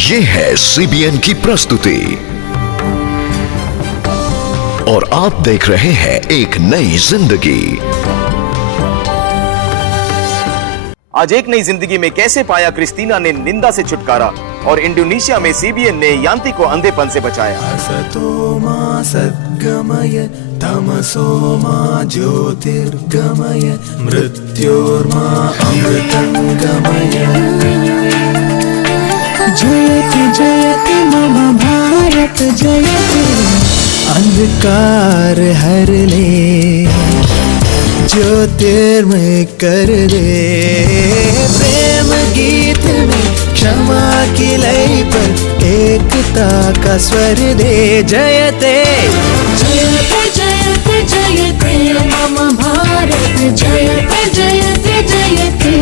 ये है सीबीएन की प्रस्तुति और आप देख रहे हैं एक नई जिंदगी। आज एक नई जिंदगी में कैसे पाया क्रिस्टीना ने निंदा से छुटकारा और इंडोनेशिया में सीबीएन ने यान्ती को अंधेपन से बचाया। असतो मा सद्गमय तमसो मा ज्योतिर्गमय मृत्योर्मा अमृतंगमय। जयति जयति मम भारत जयति। अंधकार हर ले ज्योतिर्मय कर दे। प्रेम गीत में क्षमा की लय पर एकता का स्वर दे। जयते जयते जयते जयते मम भारत जयते जयते जयते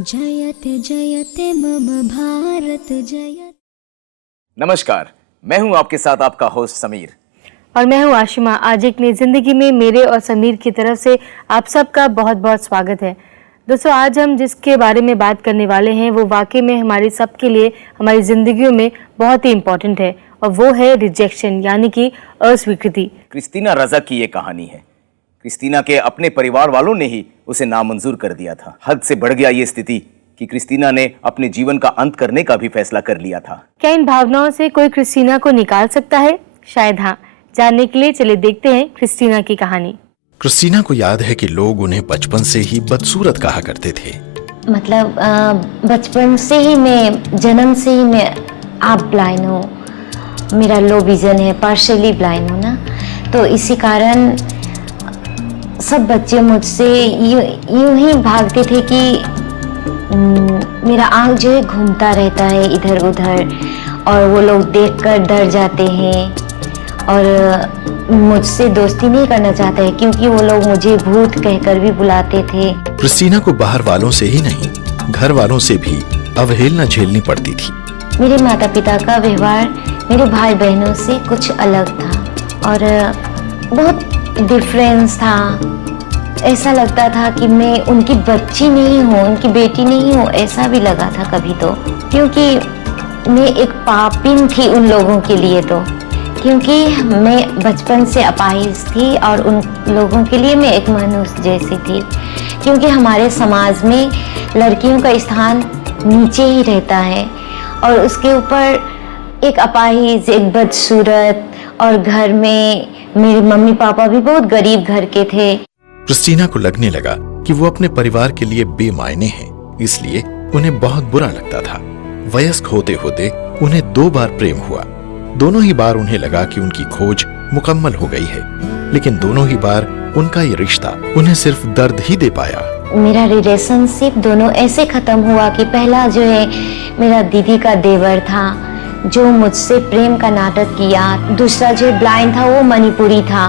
जयते जयते मम भारत जयते। नमस्कार, मैं हूं आपके साथ आपका होस्ट समीर और मैं हूं आशिमा। आज एक नई जिंदगी में मेरे और समीर की तरफ से आप सबका बहुत बहुत स्वागत है। दोस्तों, आज हम जिसके बारे में बात करने वाले हैं वो वाकई में हमारी सबके लिए हमारी जिंदगियों में बहुत ही इम्पोर्टेंट है और वो है रिजेक्शन यानी कि अस्वीकृति। क्रिस्टीना रज़ा की ये कहानी है। क्रिस्टीना के अपने परिवार वालों ने ही उसे नामंजूर कर दिया था। हद से बढ़ गया ये स्थिति कि क्रिस्टीना ने अपने जीवन का अंत करने का भी फैसला कर लिया था। क्या इन भावनाओं से कोई क्रिस्टीना को निकाल सकता है? शायद हाँ। जानने के लिए चलिए देखते हैं क्रिस्टीना की कहानी। क्रिस्टीना को याद है कि लोग उन्हें बचपन से ही बदसूरत कहा करते थे। मतलब बचपन से ही जन्म से ही मैं आप ब्लाइंड हूँ, मेरा लो विजन है, पार्शियली ब्लाइंड हूँ ना, तो इसी कारण सब बच्चे मुझसे यूं ही भागते थे कि मेरा आँख जो है घूमता रहता है इधर उधर और वो लोग देखकर डर जाते हैं और मुझसे दोस्ती नहीं करना चाहते हैं क्योंकि वो लोग मुझे भूत कहकर भी बुलाते थे। क्रिस्टीना को बाहर वालों से ही नहीं, घर वालों से भी अवहेलना झेलनी पड़ती थी। मेरे माता पिता का व्यवहार मेरे भाई बहनों से कुछ अलग था और बहुत डिफरेंस था। ऐसा लगता था कि मैं उनकी बच्ची नहीं हूँ, उनकी बेटी नहीं हूँ, ऐसा भी लगा था कभी तो, क्योंकि मैं एक पापिन थी उन लोगों के लिए। तो क्योंकि मैं बचपन से अपाहिज थी और उन लोगों के लिए मैं एक मनुष्य जैसी थी, क्योंकि हमारे समाज में लड़कियों का स्थान नीचे ही रहता है और उसके ऊपर एक अपाहिज, एक बदसूरत, और घर में मेरे मम्मी पापा भी बहुत गरीब घर के थे। क्रिस्टीना को लगने लगा कि वो अपने परिवार के लिए बेमायने हैं, इसलिए उन्हें बहुत बुरा लगता था। वयस्क होते होते उन्हें 2 बार प्रेम हुआ। दोनों ही बार उन्हें लगा कि उनकी खोज मुकम्मल हो गई है, लेकिन दोनों ही बार उनका ये रिश्ता उन्हें सिर्फ दर्द ही दे पाया। मेरा रिलेशनशिप दोनों ऐसे खत्म हुआ कि पहला जो है मेरा दीदी का देवर था जो मुझसे प्रेम का नाटक किया, दूसरा जो ब्लाइंड था वो मणिपुरी था,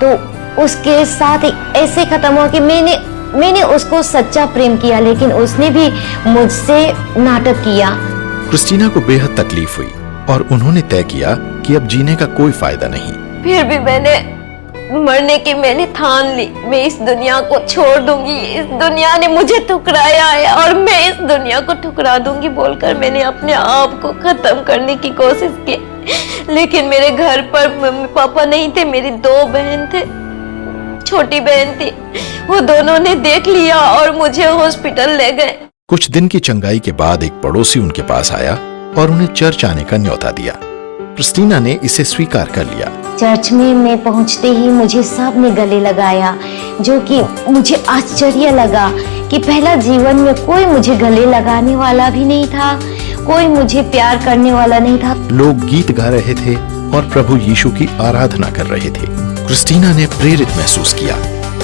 तो उसके साथ ऐसे खत्म हुआ कि मैंने उसको सच्चा प्रेम किया लेकिन उसने भी मुझसे नाटक किया। क्रिस्टीना को बेहद तकलीफ हुई और उन्होंने तय किया कि अब जीने का कोई फायदा नहीं। फिर भी मैंने ठान ली, मैं इस दुनिया को छोड़ दूंगी। इस दुनिया ने मुझे ठुकराया है और मैं इस दुनिया को ठुकरा दूंगी बोलकर मैंने अपने आप को खत्म करने की कोशिश की। लेकिन मेरे घर पर मम्मी पापा नहीं थे, मेरी 2 बहन थे, छोटी बहन थी, वो दोनों ने देख लिया और मुझे हॉस्पिटल ले गए। कुछ दिन की चंगाई के बाद एक पड़ोसी उनके पास आया और उन्हें चर्च आने का न्योता दिया। क्रिस्टीना ने इसे स्वीकार कर लिया। चर्च में मैं पहुंचते ही मुझे सबने गले लगाया, जो कि मुझे आश्चर्य लगा कि पहला जीवन में कोई मुझे गले लगाने वाला भी नहीं था, कोई मुझे प्यार करने वाला नहीं था। लोग गीत गा रहे थे और प्रभु यीशु की आराधना कर रहे थे। क्रिस्टीना ने प्रेरित महसूस किया।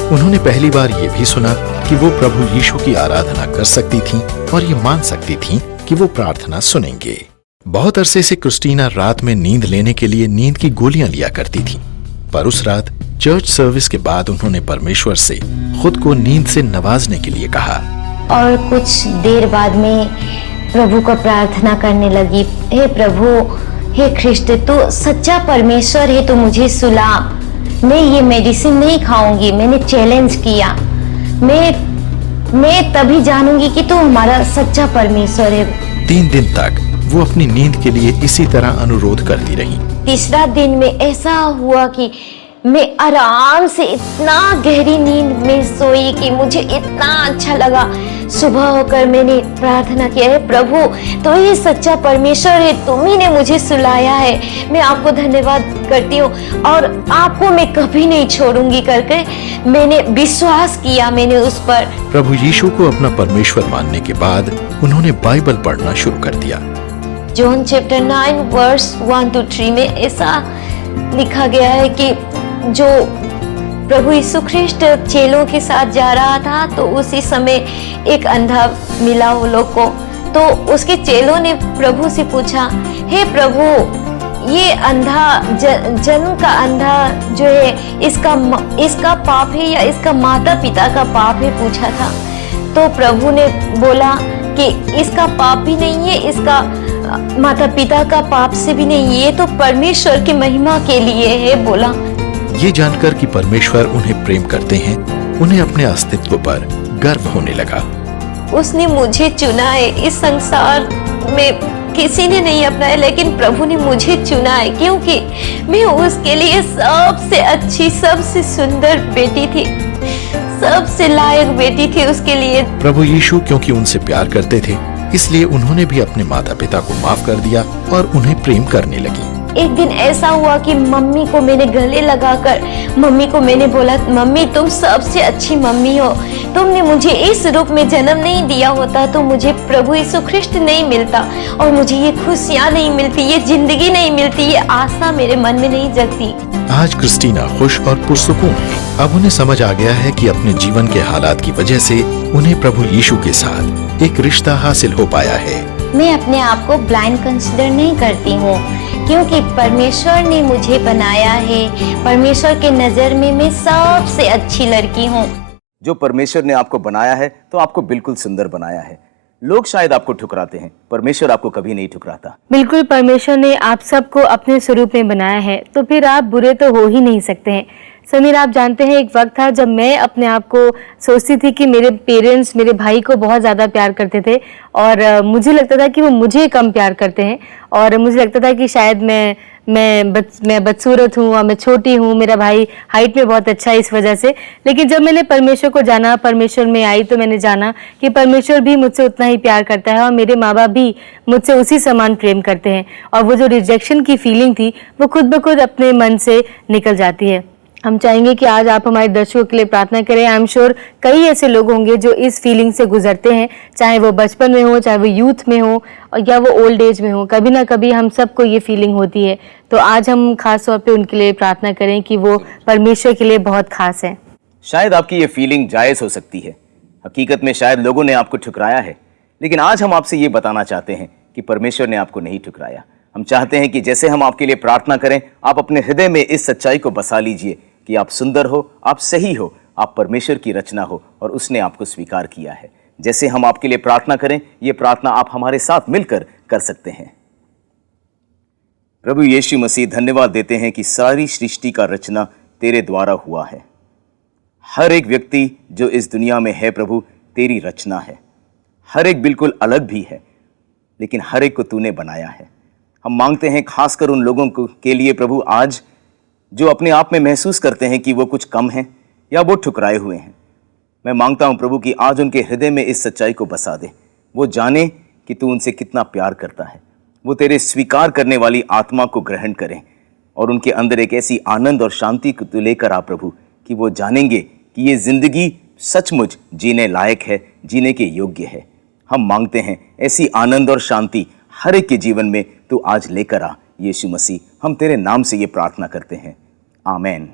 उन्होंने पहली बार ये भी सुना कि वो प्रभु यीशु की आराधना कर सकती थीं और ये मान सकती थीं कि वो प्रार्थना सुनेंगे। बहुत अरसे से क्रिस्टीना रात में नींद लेने के लिए नींद की गोलियां लिया करती थीं, पर उस रात चर्च सर्विस के बाद उन्होंने परमेश्वर से खुद को नींद से नवाजने के लिए कहा। और कुछ देर बाद में प्रभु को प्रार्थना करने लगी, हे प्रभु, हे ख्रिस्ट, तो सच्चा परमेश्वर है तो मुझे सुला, मैं ये मेडिसिन नहीं खाऊंगी। मैंने चैलेंज किया, मैं तभी जानूंगी कि तू हमारा सच्चा परमेश्वर है। 3 दिन तक वो अपनी नींद के लिए इसी तरह अनुरोध करती रही। तीसरा दिन में ऐसा हुआ कि मैं आराम से इतना गहरी नींद में सोई कि मुझे इतना अच्छा लगा। सुबह होकर मैंने प्रार्थना किया है, प्रभु तो ये सच्चा परमेश्वर है, तुम ही ने मुझे सुलाया है, मैं आपको धन्यवाद करती हूँ और आपको मैं कभी नहीं छोड़ूंगी करके मैंने विश्वास किया मैंने उस पर। प्रभु यीशु को अपना परमेश्वर मानने के बाद उन्होंने बाइबल पढ़ना शुरू कर दिया। जॉन चैप्टर 9 वर्स 1 to 3 में ऐसा लिखा गया है कि जो प्रभु यीशु ख्रिस्ट चेलों के साथ जा रहा था तो उसी समय एक अंधा मिला वो लोग को। तो उसके चेलों ने प्रभु से पूछा, हे प्रभु ये अंधा जन्म का अंधा जो है इसका पाप है या इसका माता पिता का पाप है पूछा था। तो प्रभु ने बोला कि इसका पाप भी नहीं है, इसका माता पिता का पाप से भी नहीं, ये तो परमेश्वर की महिमा के लिए है बोला। ये जानकर कि परमेश्वर उन्हें प्रेम करते हैं, उन्हें अपने अस्तित्व पर गर्व होने लगा। उसने मुझे चुना है, इस संसार में किसी ने नहीं अपनाया लेकिन प्रभु ने मुझे चुना है क्योंकि मैं उसके लिए सबसे अच्छी सबसे सुंदर बेटी थी, सबसे लायक बेटी थी उसके लिए। प्रभु यीशु क्योंकि उनसे प्यार करते थे इसलिए उन्होंने भी अपने माता पिता को माफ कर दिया और उन्हें प्रेम करने लगी। एक दिन ऐसा हुआ कि मम्मी को मैंने गले लगाकर मम्मी को मैंने बोला, मम्मी तुम सबसे अच्छी मम्मी हो, तुमने मुझे इस रूप में जन्म नहीं दिया होता तो मुझे प्रभु यीशु ख्रिस्ट नहीं मिलता और मुझे ये खुशियाँ नहीं मिलती, ये जिंदगी नहीं मिलती, ये आशा मेरे मन में नहीं जगती। आज क्रिस्टीना खुश और पुरसुकून है। अब उन्हें समझ आ गया है कि अपने जीवन के हालात की वजह से उन्हें प्रभु यीशु के साथ एक रिश्ता हासिल हो पाया है। मैं अपने आप को ब्लाइंड कंसीडर नहीं करती हूँ क्योंकि परमेश्वर ने मुझे बनाया है। परमेश्वर के नजर में मैं सबसे अच्छी लड़की हूँ। जो परमेश्वर ने आपको बनाया है तो आपको बिल्कुल सुंदर बनाया है। लोग शायद आपको ठुकराते हैं, परमेश्वर आपको कभी नहीं ठुकराता। बिल्कुल, परमेश्वर ने आप सबको अपने स्वरूप में बनाया है तो फिर आप बुरे तो हो ही नहीं सकते हैं। समीर, आप जानते हैं एक वक्त था जब मैं अपने आप को सोचती थी कि मेरे पेरेंट्स मेरे भाई को बहुत ज़्यादा प्यार करते थे और मुझे लगता था कि वो मुझे कम प्यार करते हैं और मुझे लगता था कि शायद मैं बदसूरत हूँ और मैं छोटी हूँ, मेरा भाई हाइट में बहुत अच्छा है इस वजह से। लेकिन जब मैंने परमेश्वर को जाना, परमेश्वर में आई तो मैंने जाना कि परमेश्वर भी मुझसे उतना ही प्यार करता है और मेरे माँ बाप भी मुझसे उसी समान प्रेम करते हैं और वो जो रिजेक्शन की फीलिंग थी वो खुद ब खुद अपने मन से निकल जाती है। हम चाहेंगे कि आज आप हमारे दर्शकों के लिए प्रार्थना करें। आई एम श्योर कई ऐसे लोग होंगे जो इस फीलिंग से गुजरते हैं, चाहे वो बचपन में हो, चाहे वो यूथ में हो या वो ओल्ड एज में हो, कभी ना कभी हम सबको ये फीलिंग होती है। तो आज हम खास तौर पे उनके लिए प्रार्थना करें कि वो परमेश्वर के लिए बहुत खास है। शायद आपकी ये फीलिंग जायज़ हो सकती है, हकीकत में शायद लोगों ने आपको ठुकराया है, लेकिन आज हम आपसे ये बताना चाहते हैं कि परमेश्वर ने आपको नहीं ठुकराया। हम चाहते हैं कि जैसे हम आपके लिए प्रार्थना करें, आप अपने हृदय में इस सच्चाई को बसा लीजिए कि आप सुंदर हो, आप सही हो, आप परमेश्वर की रचना हो और उसने आपको स्वीकार किया है। जैसे हम आपके लिए प्रार्थना करें, ये प्रार्थना आप हमारे साथ मिलकर कर सकते हैं। प्रभु यीशु मसीह, धन्यवाद देते हैं कि सारी सृष्टि का रचना तेरे द्वारा हुआ है। हर एक व्यक्ति जो इस दुनिया में है प्रभु, तेरी रचना है। हर एक बिल्कुल अलग भी है, लेकिन हर एक को तूने बनाया है। हम मांगते हैं खासकर उन लोगों को के लिए प्रभु आज जो अपने आप में महसूस करते हैं कि वो कुछ कम हैं या वो ठुकराए हुए हैं। मैं मांगता हूं प्रभु कि आज उनके हृदय में इस सच्चाई को बसा दे, वो जाने कि तू उनसे कितना प्यार करता है, वो तेरे स्वीकार करने वाली आत्मा को ग्रहण करें और उनके अंदर एक ऐसी आनंद और शांति को तू लेकर आ प्रभु कि वो जानेंगे कि ये जिंदगी सचमुच जीने लायक है, जीने के योग्य है। हम मांगते हैं ऐसी आनंद और शांति हर एक के जीवन में तू आज लेकर आ यीशु मसीह। हम तेरे नाम से ये प्रार्थना करते हैं, आमेन।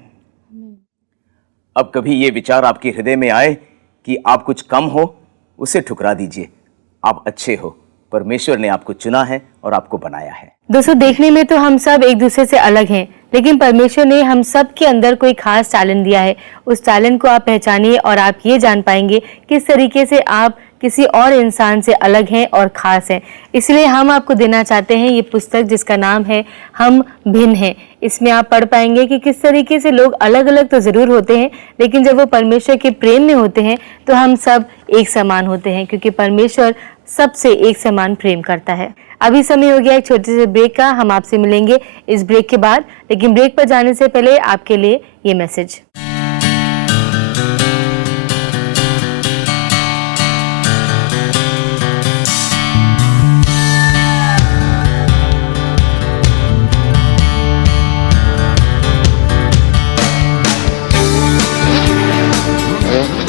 अब कभी ये विचार आपके हृदय में आए कि आप कुछ कम हो, उसे ठुकरा दीजिए। आप अच्छे हो, परमेश्वर ने आपको चुना है और आपको बनाया है। दोस्तों, देखने में तो हम सब एक दूसरे से अलग हैं, लेकिन परमेश्वर ने हम सब के अंदर कोई खास टैलेंट दिया है। उस टैलेंट को आप पहचानिए और आप ये जान पाएंगे किस तरीके से आप किसी और इंसान से अलग हैं और खास हैं। इसलिए हम आपको देना चाहते हैं ये पुस्तक जिसका नाम है हम भिन्न हैं। इसमें आप पढ़ पाएंगे कि किस तरीके से लोग अलग अलग तो ज़रूर होते हैं, लेकिन जब वो परमेश्वर के प्रेम में होते हैं तो हम सब एक समान होते हैं, क्योंकि परमेश्वर सबसे एक समान प्रेम करता है। अभी समय हो गया एक छोटे से ब्रेक का, हम आपसे मिलेंगे इस ब्रेक के बाद। लेकिन ब्रेक पर जाने से पहले आपके लिए ये मैसेज।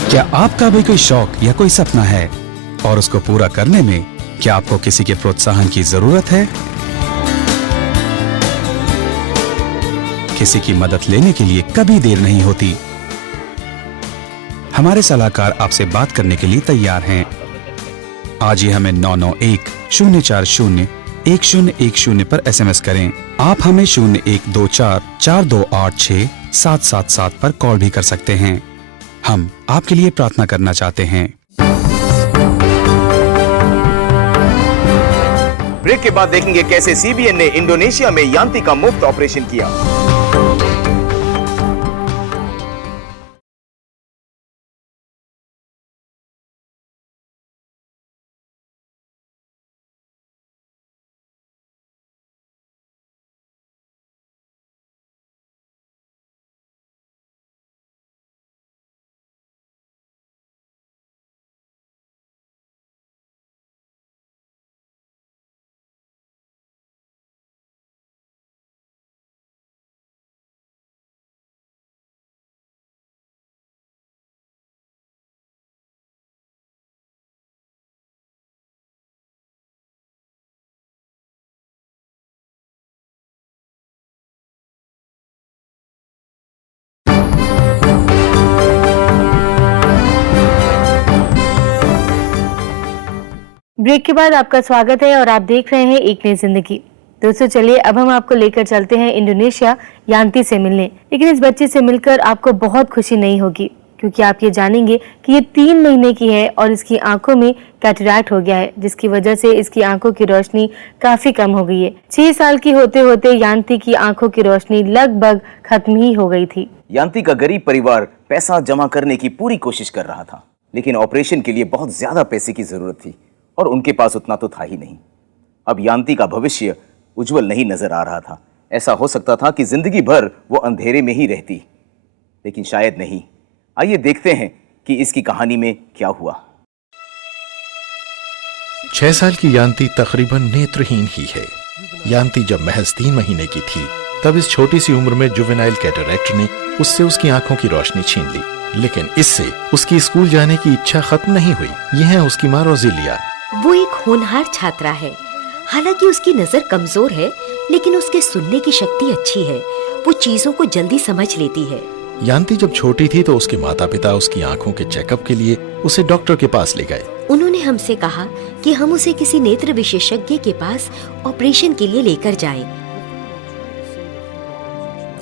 क्या आपका भी कोई शौक या कोई सपना है और उसको पूरा करने में क्या आपको किसी के प्रोत्साहन की जरूरत है? किसी की मदद लेने के लिए कभी देर नहीं होती। हमारे सलाहकार आपसे बात करने के लिए तैयार हैं। आज ही हमें 9910401010 पर SMS करें। आप हमें 012442867777 पर कॉल भी कर सकते हैं। हम आपके लिए प्रार्थना करना चाहते हैं। ब्रेक के बाद देखेंगे कैसे CBN ने इंडोनेशिया में यांती का मुफ्त ऑपरेशन किया। ब्रेक के बाद आपका स्वागत है और आप देख रहे हैं एक नई जिंदगी। दोस्तों चलिए अब हम आपको लेकर चलते हैं इंडोनेशिया यांती से मिलने। लेकिन इस बच्ची से मिलकर आपको बहुत खुशी नहीं होगी, क्योंकि आप ये जानेंगे कि ये 3 महीने की है और इसकी आंखों में कैटरैक्ट हो गया है, जिसकी वजह से इसकी आंखों की रोशनी काफी कम हो गई है। 6 साल की होते होते यांती की आंखों की रोशनी लगभग खत्म ही हो गई थी। यांती का गरीब परिवार पैसा जमा करने की पूरी कोशिश कर रहा था, लेकिन ऑपरेशन के लिए बहुत ज्यादा पैसे की जरूरत थी और उनके पास उतना तो था ही नहीं। अब यांती का भविष्य उज्जवल नहीं नजर आ रहा था। ऐसा हो सकता था कि जिंदगी भर वो अंधेरे में ही रहती, लेकिन शायद नहीं। आइए देखते हैं कि इसकी कहानी में क्या हुआ। 6 साल की यांती तकरीबन नेत्रहीन ही है। यांती जब महज 3 महीने की थी, तब इस छोटी सी उम्र में जुवेनाइल कैटरैक्ट ने उससे उसकी आंखों की रोशनी छीन ली। लेकिन इससे उसकी स्कूल जाने की इच्छा खत्म नहीं हुई। यह है उसकी माँ रोजेलिया। वो एक होनहार छात्रा है। हालांकि उसकी नजर कमजोर है, लेकिन उसके सुनने की शक्ति अच्छी है। वो चीजों को जल्दी समझ लेती है। यांती जब छोटी थी तो उसके माता पिता उसकी आंखों के चेकअप के लिए उसे डॉक्टर के पास ले गए। उन्होंने हमसे कहा कि हम उसे किसी नेत्र विशेषज्ञ के पास ऑपरेशन के लिए लेकर जाएं।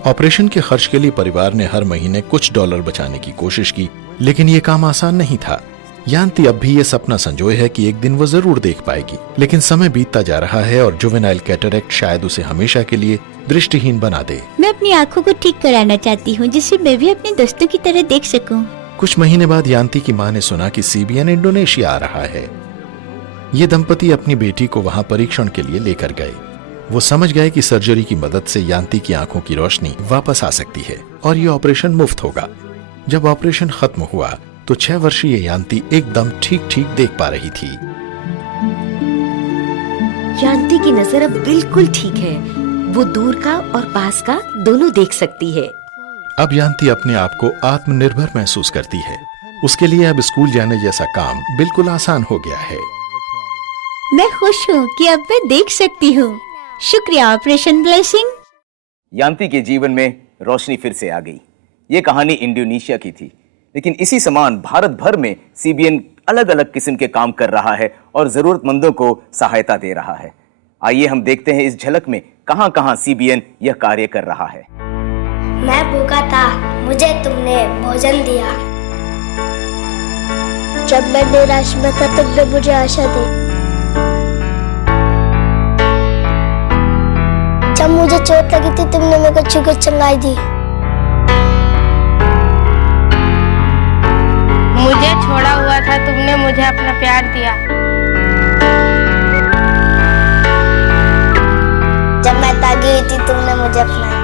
ऑपरेशन के खर्च के लिए परिवार ने हर महीने कुछ डॉलर बचाने की कोशिश की, लेकिन ये काम आसान नहीं था। यांती अब भी ये सपना संजोए है कि एक दिन वो जरूर देख पाएगी, लेकिन समय बीतता जा रहा है और जुवेनाइल कैटरैक्ट शायद उसे हमेशा के लिए दृष्टिहीन बना दे। मैं अपनी आंखों को ठीक कराना चाहती हूँ, जिससे मैं भी अपने दोस्तों की तरह देख सकूं। कुछ महीने बाद यांती की मां ने सुना कि CBN इंडोनेशिया आ रहा है। ये दंपति अपनी बेटी को वहां परीक्षण के लिए लेकर गए। वो समझ गए कि सर्जरी की मदद से यांती की आंखों की रोशनी वापस आ सकती है और ये ऑपरेशन मुफ्त होगा। जब ऑपरेशन खत्म हुआ तो 6 वर्षीय यांती एकदम ठीक देख पा रही थी। यांती की नजर अब बिल्कुल ठीक है। वो दूर का और पास का दोनों देख सकती है। अब यांती अपने आप को आत्मनिर्भर महसूस करती है। उसके लिए अब स्कूल जाने जैसा काम बिल्कुल आसान हो गया है। मैं खुश हूँ कि अब मैं देख सकती हूँ। शुक्रिया ऑपरेशन ब्लेसिंग। यांती के जीवन में रोशनी फिर से आ गई। ये कहानी इंडोनेशिया की थी, लेकिन इसी समान भारत भर में CBN अलग अलग किस्म के काम कर रहा है और जरूरतमंदों को सहायता दे रहा है। आइए हम देखते हैं इस झलक में कहां कहां CBN यह कार्य कर रहा है। मैं भूखा था, मुझे तुमने भोजन दिया। जब मैं निराश में था, तुमने मुझे आशा दी। जब मुझे चोट लगी थी, तुमने मेरे को छू के चंगाई दी। मुझे छोड़ा हुआ था, तुमने मुझे अपना प्यार दिया। दागी हुई थी, तुमने मुझे अपनाया।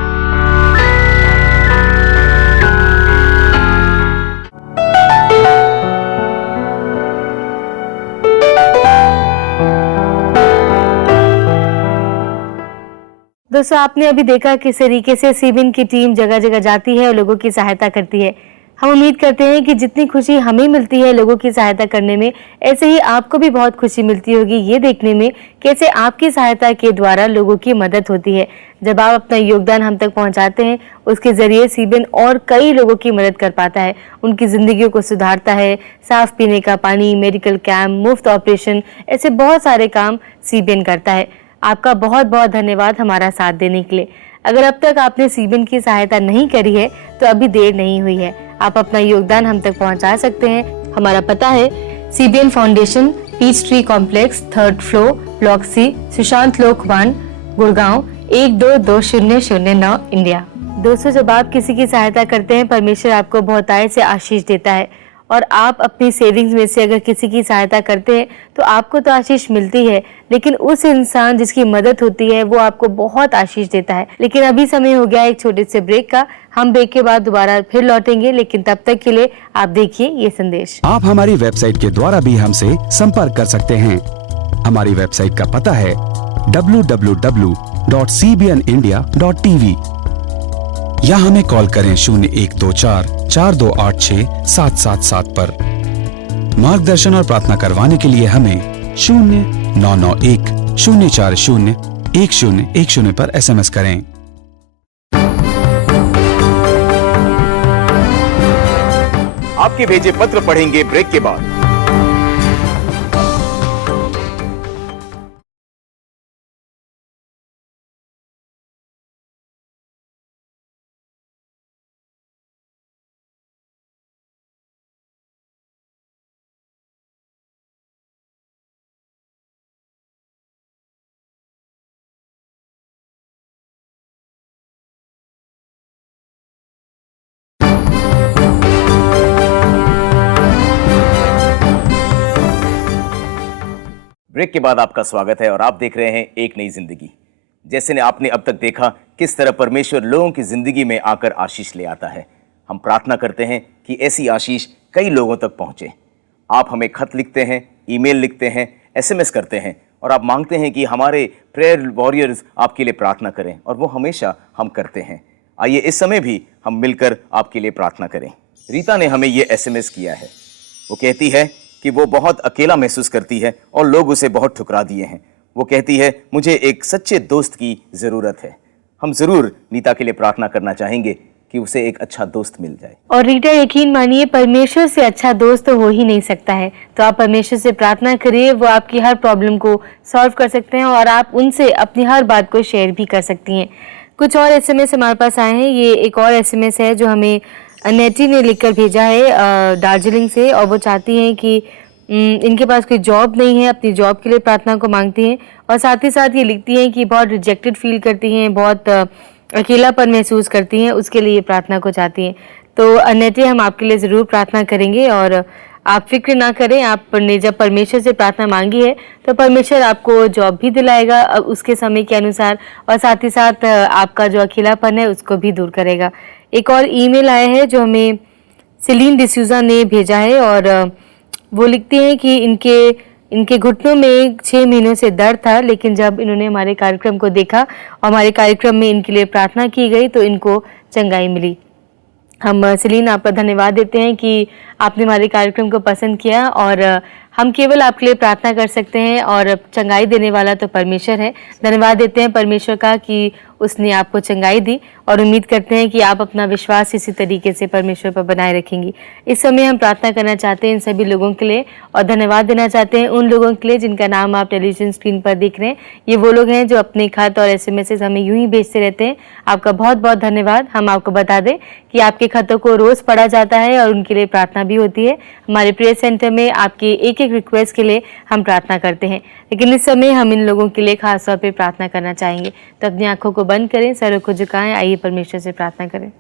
दोस्तों, आपने अभी देखा किस तरीके से सीबिन की टीम जगह जगह जाती है और लोगों की सहायता करती है। हम उम्मीद करते हैं कि जितनी खुशी हमें मिलती है लोगों की सहायता करने में, ऐसे ही आपको भी बहुत खुशी मिलती होगी ये देखने में कैसे आपकी सहायता के द्वारा लोगों की मदद होती है। जब आप अपना योगदान हम तक पहुंचाते हैं, उसके जरिए सीबिन और कई लोगों की मदद कर पाता है, उनकी जिंदगियों को सुधारता है। साफ पीने का पानी, मेडिकल कैंप, मुफ्त ऑपरेशन, ऐसे बहुत सारे काम सीबिन करता है। आपका बहुत बहुत धन्यवाद हमारा साथ देने के लिए। अगर अब तक आपने सीबिन की सहायता नहीं करी है तो अभी देर नहीं हुई है, आप अपना योगदान हम तक पहुंचा सकते हैं। हमारा पता है सीबिन foundation, peach tree complex, 3rd floor, block C, Sushant Lok 1, Gurgaon 122009, India. दोस्तों, जब आप किसी की सहायता करते हैं, परमेश्वर आपको बहुतायत से आशीष देता है। और आप अपनी सेविंग्स में से अगर किसी की सहायता करते हैं तो आपको तो आशीष मिलती है, लेकिन उस इंसान जिसकी मदद होती है वो आपको बहुत आशीष देता है। लेकिन अभी समय हो गया एक छोटे से ब्रेक का। हम ब्रेक के बाद दोबारा फिर लौटेंगे, लेकिन तब तक के लिए आप देखिए ये संदेश। आप हमारी वेबसाइट के द्वारा भी हमसे संपर्क कर सकते हैं। हमारी वेबसाइट का पता है www.cbnindia.tv। या हमें कॉल करें 0124-4286-777 पर। मार्गदर्शन और प्रार्थना करवाने के लिए हमें 0991-040-1010 पर SMS करें। आपके भेजे पत्र पढ़ेंगे ब्रेक के बाद। ब्रेक के बाद आपका स्वागत है और आप देख रहे हैं एक नई जिंदगी। जैसे ने आपने अब तक देखा किस तरह परमेश्वर लोगों की जिंदगी में आकर आशीष ले आता है। हम प्रार्थना करते हैं कि ऐसी आशीष कई लोगों तक पहुंचे। आप हमें खत लिखते हैं, ईमेल लिखते हैं, SMS करते हैं और आप मांगते हैं कि हमारे प्रेयर वॉरियर्स आपके लिए प्रार्थना करें, और वो हमेशा हम करते हैं। आइए इस समय भी हम मिलकर आपके लिए प्रार्थना करें। रीता ने हमें ये SMS किया है। वो कहती है कि वो बहुत अकेला महसूस करती है और लोग उसे बहुत ठुकरा दिए हैं। वो कहती है मुझे एक सच्चे दोस्त की ज़रूरत है। हम ज़रूर नीता के लिए प्रार्थना करना चाहेंगे कि उसे एक अच्छा दोस्त मिल जाए। और रीटा, यकीन मानिए परमेश्वर से अच्छा दोस्त तो हो ही नहीं सकता है। तो आप परमेश्वर से प्रार्थना करिए, वो आपकी हर प्रॉब्लम को सॉल्व कर सकते हैं और आप उनसे अपनी हर बात को शेयर भी कर सकती हैं। कुछ और SMS हमारे पास आए हैं। ये एक और SMS है जो हमें अनेटी ने लिखकर भेजा है दार्जिलिंग से, और वो चाहती हैं कि इनके पास कोई जॉब नहीं है, अपनी जॉब के लिए प्रार्थना को मांगती हैं। और साथ ही साथ ये लिखती हैं कि बहुत रिजेक्टेड फील करती हैं, बहुत अकेलापन महसूस करती हैं, उसके लिए प्रार्थना को चाहती हैं। तो अनेटी, हम आपके लिए ज़रूर प्रार्थना करेंगे और आप फिक्र ना करें। आपने जब परमेश्वर से प्रार्थना मांगी है तो परमेश्वर आपको जॉब भी दिलाएगा उसके समय के अनुसार, और साथ ही साथ आपका जो अकेलापन है उसको भी दूर करेगा। एक और ईमेल आया है जो हमें सेलिन डिसूजा ने भेजा है, और वो लिखती हैं कि इनके घुटनों में 6 महीनों से दर्द था, लेकिन जब इन्होंने हमारे कार्यक्रम को देखा और हमारे कार्यक्रम में इनके लिए प्रार्थना की गई तो इनको चंगाई मिली। हम सेलिन आपका धन्यवाद देते हैं कि आपने हमारे कार्यक्रम को पसंद किया, और हम केवल आपके लिए प्रार्थना कर सकते हैं और चंगाई देने वाला तो परमेश्वर है। धन्यवाद देते हैं परमेश्वर का कि उसने आपको चंगाई दी, और उम्मीद करते हैं कि आप अपना विश्वास इसी तरीके से परमेश्वर पर बनाए रखेंगी। इस समय हम प्रार्थना करना चाहते हैं इन सभी लोगों के लिए, और धन्यवाद देना चाहते हैं उन लोगों के लिए जिनका नाम आप टेलीविजन स्क्रीन पर देख रहे हैं। ये वो लोग हैं जो अपने खत और SMS हमें यूं ही भेजते रहते हैं। आपका बहुत बहुत धन्यवाद। हम आपको बता दें कि आपके खतों को रोज़ पढ़ा जाता है और उनके लिए प्रार्थना भी होती है। हमारे प्रेयर सेंटर में आपके एक एक रिक्वेस्ट के लिए हम प्रार्थना करते हैं, लेकिन इस समय हम इन लोगों के लिए खास तौर पर प्रार्थना करना चाहेंगे। तो अपनी आंखों को बंद करें, सरों को झुकाएं, आइए परमेश्वर से प्रार्थना करें।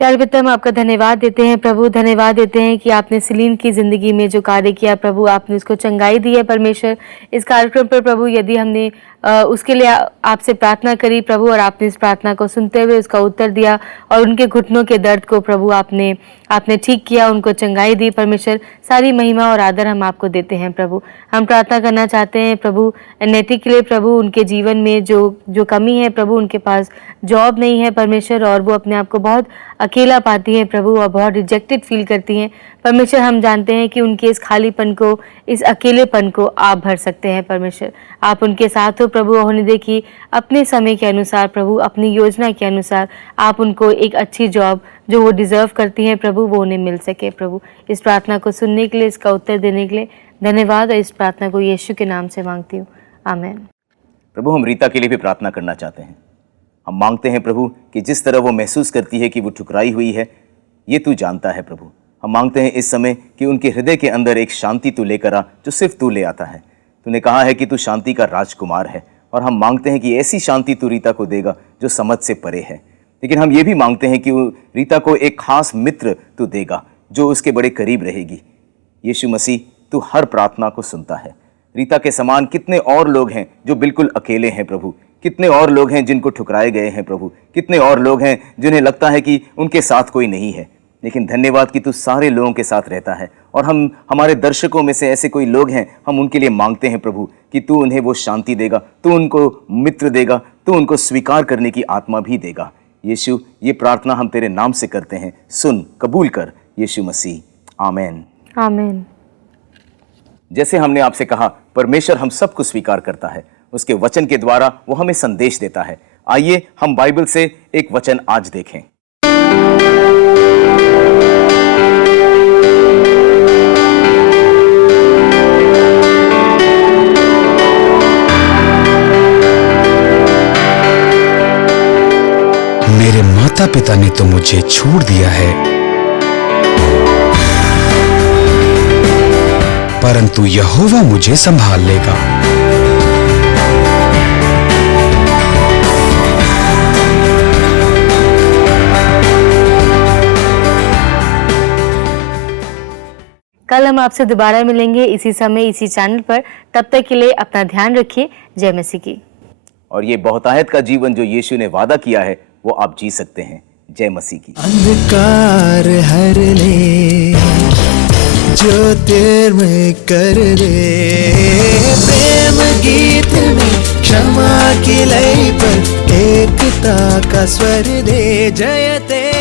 प्यारे पिता, हम आपका धन्यवाद देते हैं प्रभु, धन्यवाद देते हैं कि आपने सेलिन की ज़िंदगी में जो कार्य किया प्रभु, आपने उसको चंगाई दी है परमेश्वर। इस कार्यक्रम पर प्रभु यदि हमने उसके लिए आपसे प्रार्थना करी प्रभु, और आपने इस प्रार्थना को सुनते हुए उसका उत्तर दिया और उनके घुटनों के दर्द को प्रभु आपने ठीक किया, उनको चंगाई दी। परमेश्वर, सारी महिमा और आदर हम आपको देते हैं प्रभु। हम प्रार्थना करना चाहते हैं प्रभु नैतिक के लिए प्रभु, उनके जीवन में जो कमी है प्रभु, उनके पास जॉब नहीं है परमेश्वर, और वो अपने आप को बहुत अकेला पाती है प्रभु और बहुत रिजेक्टेड फील करती हैं परमेश्वर। हम जानते हैं कि उनके इस खालीपन को, इस अकेलेपन को आप भर सकते हैं परमेश्वर। आप उनके साथ हो प्रभु, होने देखिए अपने समय के अनुसार प्रभु, अपनी योजना के अनुसार आप उनको एक अच्छी जॉब जो वो डिज़र्व करती हैं प्रभु, वो उन्हें मिल सके प्रभु। इस प्रार्थना को सुनने के लिए, इसका उत्तर देने के लिए धन्यवाद, और इस प्रार्थना को यीशु के नाम से मांगती हूँ, आमीन। प्रभु, हम रीता के लिए भी प्रार्थना करना चाहते हैं। हम मांगते हैं प्रभु कि जिस तरह वो महसूस करती है कि वो ठुकराई हुई है, ये तू जानता है प्रभु। हम मांगते हैं इस समय कि उनके हृदय के अंदर एक शांति तू लेकर आ, जो सिर्फ तू ले आता है। तूने कहा है कि तू शांति का राजकुमार है, और हम मांगते हैं कि ऐसी शांति तू रीता को देगा जो समझ से परे है। लेकिन हम ये भी मांगते हैं कि रीता को एक खास मित्र तू देगा जो उसके बड़े करीब रहेगी। यीशु मसीह, तू हर प्रार्थना को सुनता है। रीता के समान कितने और लोग हैं जो बिल्कुल अकेले हैं प्रभु, कितने और लोग हैं जिनको ठुकराए गए हैं प्रभु, कितने और लोग हैं जिन्हें लगता है कि उनके साथ कोई नहीं है। लेकिन धन्यवाद कि तू सारे लोगों के साथ रहता है, और हम हमारे दर्शकों में से ऐसे कोई लोग हैं, हम उनके लिए मांगते हैं प्रभु कि तू उन्हें वो शांति देगा, तू उनको मित्र देगा, तू उनको स्वीकार करने की आत्मा भी देगा। यीशु, ये प्रार्थना हम तेरे नाम से करते हैं, सुन, कबूल कर यीशु मसीह, आमीन आमीन। जैसे हमने आपसे कहा, परमेश्वर हम सबको स्वीकार करता है, उसके वचन के द्वारा वो हमें संदेश देता है। आइए हम बाइबल से एक वचन आज देखें। मेरे माता पिता ने तो मुझे छोड़ दिया है, परंतु यहोवा मुझे संभाल लेगा। कल हम आपसे दोबारा मिलेंगे इसी समय, इसी चैनल पर। तब तक के लिए अपना ध्यान रखिए। जय मसीह की। और ये बहुतायत का जीवन जो यीशु ने वादा किया है, वो आप जी सकते हैं। जय मसीह की। अंधकार हर ले, ज्योतिर्मय कर दे, प्रेम गीत में क्षमा की लय पर एकता का स्वर दे, जय तेरा